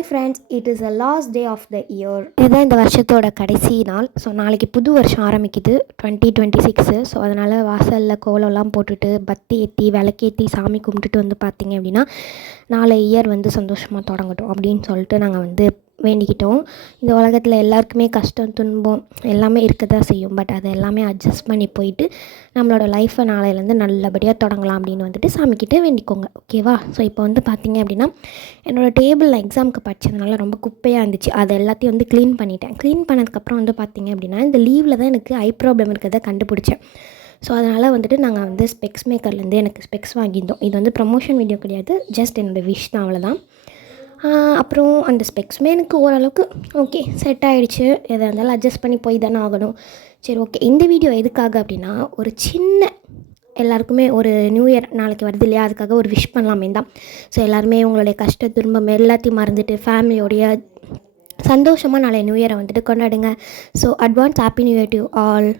Hi friends, it is a last day of the year. இதுதான் இந்த வருஷத்தோட கடைசி நாள். ஸோ நாளைக்கு புது வருஷம் ஆரம்பிக்குது 2026. ஸோ அதனால் வாசலில் கோலம்லாம் போட்டுட்டு பத்தி ஏற்றி விளக்கேற்றி சாமி கும்பிட்டுட்டு வந்து பார்த்திங்க அப்படின்னா நாளை இயர் வந்து சந்தோஷமாக தொடங்கட்டும் அப்படின்னு சொல்லிட்டு நாங்கள் வந்து வேண்டிக்கிட்டோம். இந்த உலகத்தில் எல்லாருக்குமே கஷ்டம் துன்பம் எல்லாமே இருக்க தான் செய்யும். பட் அதை எல்லாமே அட்ஜஸ்ட் பண்ணி போயிட்டு நம்மளோட லைஃப்பை நாளையிலேருந்து நல்லபடியாக தொடங்கலாம் அப்படின்னு வந்துட்டு சாமிக்கிட்டே வேண்டிக்கோங்க, ஓகேவா? ஸோ இப்போ வந்து பார்த்திங்க அப்படின்னா என்னோடய டேபிளில் எக்ஸாமுக்கு படித்ததுனால ரொம்ப குப்பையாக இருந்துச்சு. அதை எல்லாத்தையும் வந்து க்ளீன் பண்ணிட்டேன். க்ளீன் பண்ணதுக்கப்புறம் வந்து பார்த்திங்க அப்படின்னா இந்த லீவில் தான் எனக்கு ஐ ப்ராப்ளம் இருக்கிறத கண்டுபிடிச்சேன். ஸோ அதனால் வந்துட்டு நாங்கள் வந்து ஸ்பெக்ஸ் மேக்கர்லேருந்து எனக்கு ஸ்பெக்ஸ் வாங்கியிருந்தோம். இது வந்து ப்ரமோஷன் வீடியோ கிடையாது, ஜஸ்ட் என்னோடய விஷ் தான், அவ்வளோதான். அப்புறம் அந்த ஸ்பெக்ஸுமே எனக்கு ஓரளவுக்கு ஓகே செட் ஆகிடுச்சு. எதாக இருந்தாலும் அட்ஜஸ்ட் பண்ணி போய் தானே ஆகணும். சரி, ஓகே. இந்த வீடியோ எதுக்காக அப்படின்னா ஒரு சின்ன எல்லாருக்குமே ஒரு நியூ இயர் நாளைக்கு வருது இல்லையா, அதுக்காக ஒரு விஷ் பண்ணலாமே தான். ஸோ எல்லாருமே உங்களுடைய கஷ்ட துன்பம் எல்லாத்தையும் மறந்துட்டு ஃபேமிலியோடைய சந்தோஷமாக நாளை நியூ இயரை வந்துட்டு கொண்டாடுங்க. So advance happy new year to all.